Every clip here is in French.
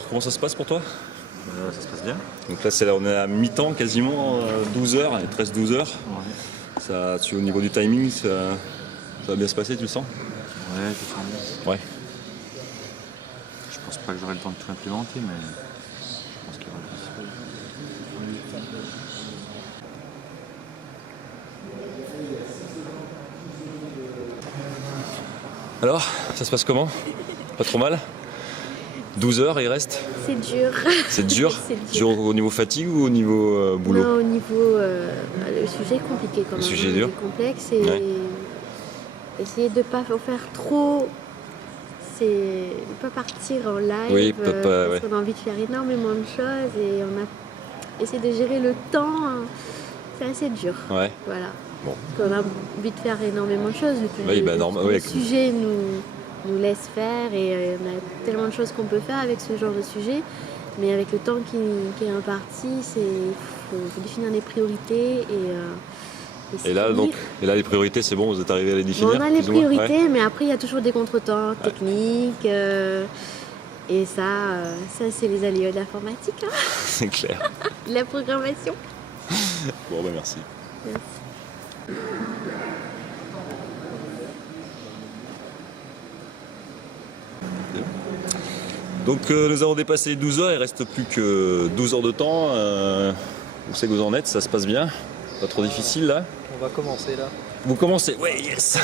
Alors, comment ça se passe pour toi? Ça se passe bien. Donc là, on est à mi-temps quasiment, 12h, il te reste 12 heures. Ouais. Ça, au niveau du timing, ça va bien se passer, tu le sens? Ouais, je sens bien. Ouais. Je pense pas que j'aurai le temps de tout implémenter, mais je pense qu'il y aura le possible. Alors, ça se passe comment? Pas trop mal? 12 heures, il reste? C'est dur. C'est dur? C'est Dur au niveau fatigue ou au niveau boulot? Non, au niveau. Le sujet est compliqué quand même. Le sujet est dur? Il est complexe et Ouais. essayer de ne pas en faire trop. C'est ne pas partir en live Oui, peut pas, parce ouais. qu'on a envie de faire énormément de choses et on a essayé de gérer le temps. C'est assez dur. Ouais. Voilà. Bon. Parce qu'on a envie de faire énormément de choses. Oui, bah, normal, le ouais. sujet nous laisse faire et on a tellement de choses qu'on peut faire avec ce genre de sujet. Mais avec le temps qui est imparti, il faut définir des priorités Et là, les priorités, c'est bon, vous êtes arrivé à les définir? on a les plus ou moins? priorités, mais après, il y a toujours des contretemps techniques. Et ça c'est les aléas de l'informatique, hein, C'est clair. de la programmation. Bon, bah merci. Merci. Donc nous avons dépassé les 12 heures, il reste plus que 12 heures de temps. Où c'est que vous en êtes? Ça se passe bien? Pas trop difficile là? On va commencer là. Vous commencez? Ouais, yes.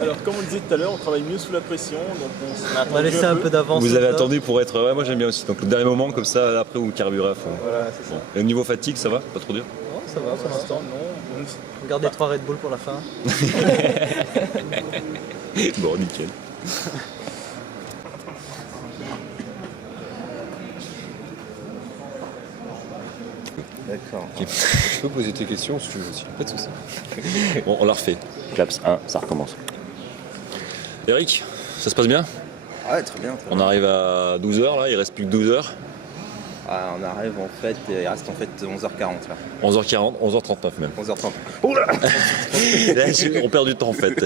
Alors comme on le disait tout à l'heure, on travaille mieux sous la pression, donc on a On va laisser un peu d'avance. Vous avez là. attendu pour être... Ouais, moi j'aime bien aussi. Donc le dernier moment, comme ça, après vous carburez à fond. Voilà, c'est ça. Bon. Et au niveau fatigue, ça va? Pas trop dur? Non, ça va pour l'instant. non. Regardez 3 Red Bull pour la fin. Bon, nickel. D'accord. Ok. Je peux poser tes questions si tu veux aussi. Pas de soucis. Bon, on la refait. Claps 1, ça recommence. Eric, ça se passe bien? Ouais, très bien. On arrive à 12 heures là, il reste plus que 12 heures. Ah, on arrive en fait, il reste en fait 11h40 là. 11h40, 11h39 même. 11h30. Là, on perd du temps en fait.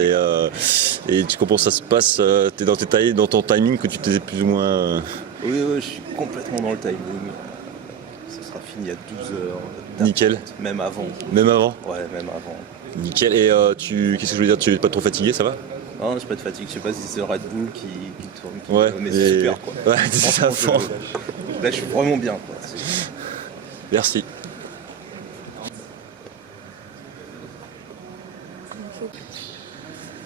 Et tu comprends, ça se passe, t'es dans ton timing que tu t'es plus ou moins. Oui, je suis complètement dans le timing. Ça sera fini à 12h. Nickel. Même avant. Même avant? Ouais, même avant. Nickel. Et qu'est-ce que je veux dire, tu es pas trop fatigué, ça va? Non, j'ai pas de fatigue. Je sais pas si c'est le Red Bull qui tourne. Ouais. Mais c'est super quoi. Ouais, c'est ça. Franchement, là, je suis vraiment bien quoi. Merci.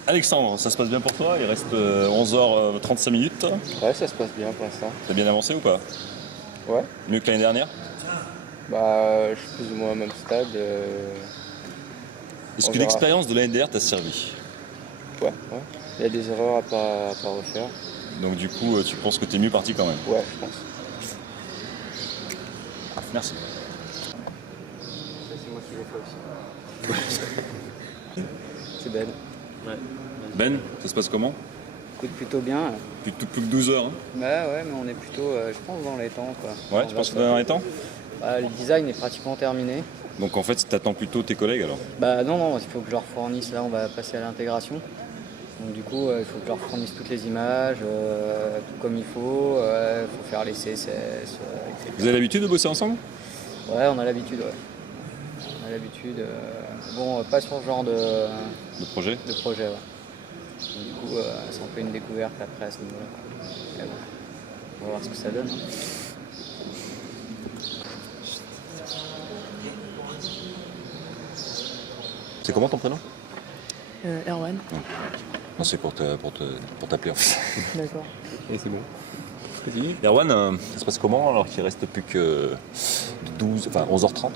Alexandre, ça se passe bien pour toi? Il reste 11h35 minutes. Ouais, ça se passe bien pour l'instant. T'as bien avancé ou pas? Ouais. Mieux que l'année dernière? Bah, je suis plus ou moins au même stade. Est-ce On que verra. l'expérience de l'année dernière t'a servi? Ouais. Il y a des erreurs à pas refaire. Donc du coup, tu penses que t'es mieux parti quand même? Ouais, je pense. Merci. Ça, c'est moi qui l'ai fait aussi. C'est Ben. Ben, ça se passe comment? Écoute, plutôt bien. Plus que 12 heures. Hein. Bah ouais, mais on est plutôt, je pense, dans les temps, quoi. Ouais, tu penses que t'es dans les temps? Bah, le design est pratiquement terminé. Donc en fait, t'attends plutôt tes collègues alors? Bah non, il faut que je leur fournisse, là, on va passer à l'intégration. Donc du coup, il faut que je leur fournisse toutes les images, tout comme il faut. Il faut faire les CSS, etc. Vous avez l'habitude de bosser ensemble? Ouais, on a l'habitude, ouais. On a l'habitude. Bon, pas sur ce genre de Le projet? projet, ouais. Donc, du coup, c'est un peu une découverte après à ce niveau-là. Mais bon, on va voir ce que ça donne. Hein. C'est comment ton prénom? Erwan. Non, c'est pour t'appeler en fait. D'accord. Et c'est bon. Continue. Erwan, ça se passe comment alors qu'il reste plus que 11h30?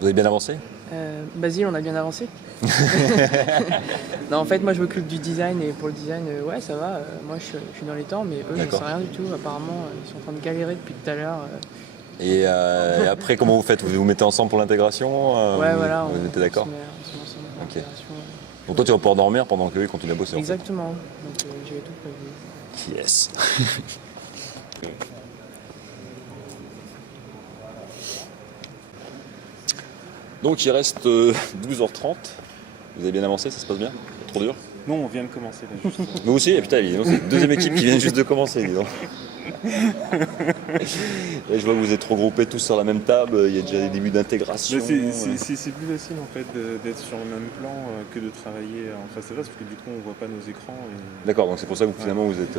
Vous avez bien avancé? Basile, on a bien avancé. Non, en fait, moi je m'occupe du design et pour le design, ouais, ça va. Moi je suis dans les temps, mais eux, je ne D'accord. sais rien du tout. Apparemment, ils sont en train de galérer depuis tout à l'heure. Et après, comment vous faites? Vous vous mettez ensemble pour l'intégration? Ouais, voilà. Vous êtes d'accord? On se met ensemble pour Ok. l'intégration. Donc toi, tu vas pouvoir dormir pendant qu'eux continuent à bosser. en fait. Exactement. Donc j'ai tout prévu. Yes. Donc il reste 12h30. Vous avez bien avancé, ça se passe bien? Trop dur? Non, on vient de commencer là. Nous aussi, et putain, dis donc, c'est la deuxième équipe qui vient juste de commencer, dis donc. Et je vois que vous êtes regroupés tous sur la même table, il y a déjà des débuts d'intégration. Mais c'est plus facile en fait d'être sur le même plan que de travailler en face à face, parce que du coup on voit pas nos écrans. Et... D'accord, donc c'est pour ça que finalement vous êtes...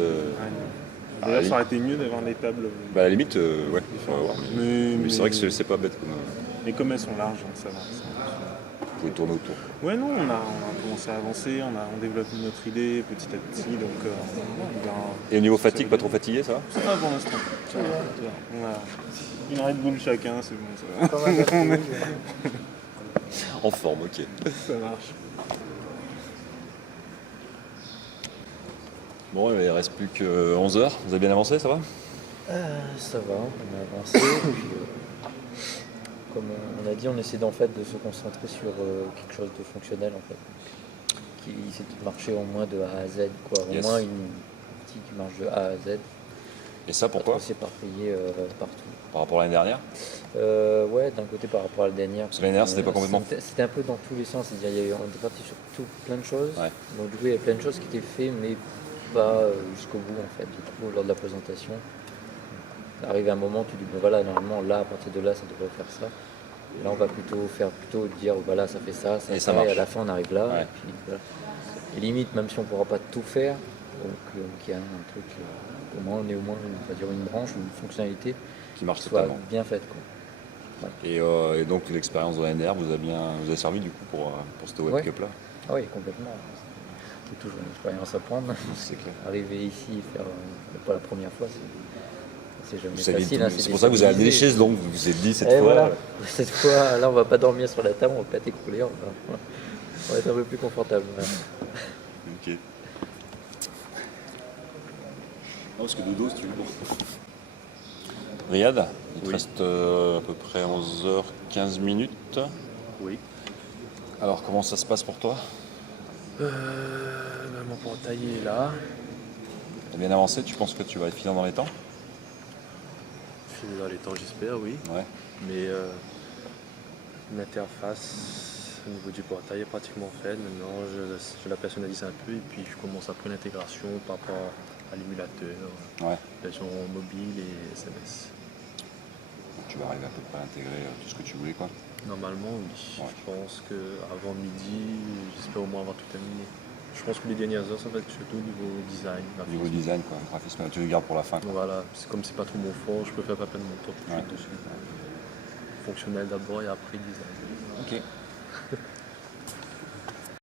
D'ailleurs, ça aurait été mieux d'avoir des tables. Bah à la limite, ouais, on va voir. Mais c'est vrai que c'est pas bête. Mais comme elles sont larges, donc ça va. Vous pouvez tourner autour. Ouais, non, on a commencé à avancer, on développe notre idée petit à petit, donc Et au niveau fatigue, pas trop fatigué, ça va? ça va pour l'instant. Ça va. On a une Red Bull chacun, c'est bon, ça va. Pas mal d'appui, En forme, ok. Ça marche. Bon, il ne reste plus que 11 heures. Vous avez bien avancé, ça va? Ça va, on a avancé. Puis, comme on a dit, on essaie en fait de se concentrer sur quelque chose de fonctionnel en fait, qui c'est de marcher au moins de A à Z, quoi. Au Yes. moins une partie qui marche de A à Z. Et ça, pourquoi? C'est éparpillé partout. Par rapport à l'année dernière? Ouais, d'un côté par rapport à la dernière. Parce que l'année dernière, c'était pas complètement... C'était un peu dans tous les sens. C'est-à-dire, on était parti sur plein de choses. Ouais. Donc du coup, il y avait plein de choses qui étaient faites, mais pas jusqu'au bout en fait. Du coup, lors de la présentation, arrivé à un moment, tu dis, ben voilà, normalement, là, à partir de là, ça devrait faire ça. Et là, on va plutôt dire, voilà, ça fait ça, Et ça et marche. à la fin, on arrive là. Ouais. Et puis, voilà. Et limite, même si on ne pourra pas tout faire, donc il y a un truc, au moins, on est au moins, on va dire, une branche, une fonctionnalité Qui marche soit totalement. bien faite, quoi. Et donc l'expérience de l'année dernière vous a servi du coup pour cette Web Ouais. Cup là? Ah oui, complètement. C'est toujours une expérience à prendre. C'est clair. Arriver ici et faire, pas la première fois, c'est jamais Vous saviez facile. tout. Hein, C'est pour ça que vous avez amené les chaises, donc vous vous êtes dit cette fois. Voilà. Cette fois, là, on va pas dormir sur la table, on va pas être écroulé, on va être un peu plus confortable. Ouais. Ok. Non, parce que dodo, si tu veux. Bon. Riyad, il te reste à peu près 11h15 minutes. Oui. Alors, comment ça se passe pour toi? Mon portail est là. T'as bien avancé? Tu penses que tu vas être finir dans les temps? Fini dans les temps, j'espère, oui. Ouais. Mais l'interface au niveau du portail est pratiquement faite. Maintenant, je la personnalise un peu et puis je commence après l'intégration par rapport à l'émulateur, Ouais. version mobile et SMS. Tu vas arriver à peu près à intégrer tout ce que tu voulais, quoi. Normalement, oui. Ouais. Je pense qu'avant midi, j'espère au moins avoir tout terminé. Je pense que les dernières heures, ça va être surtout au niveau design. Au niveau design, quoi. Graphisme, tu le gardes pour la fin, quoi. Voilà, comme c'est pas trop mon fort, je peux faire pas perdre mon temps tout de Ouais. suite dessus. Fonctionnel d'abord et après design. Ok.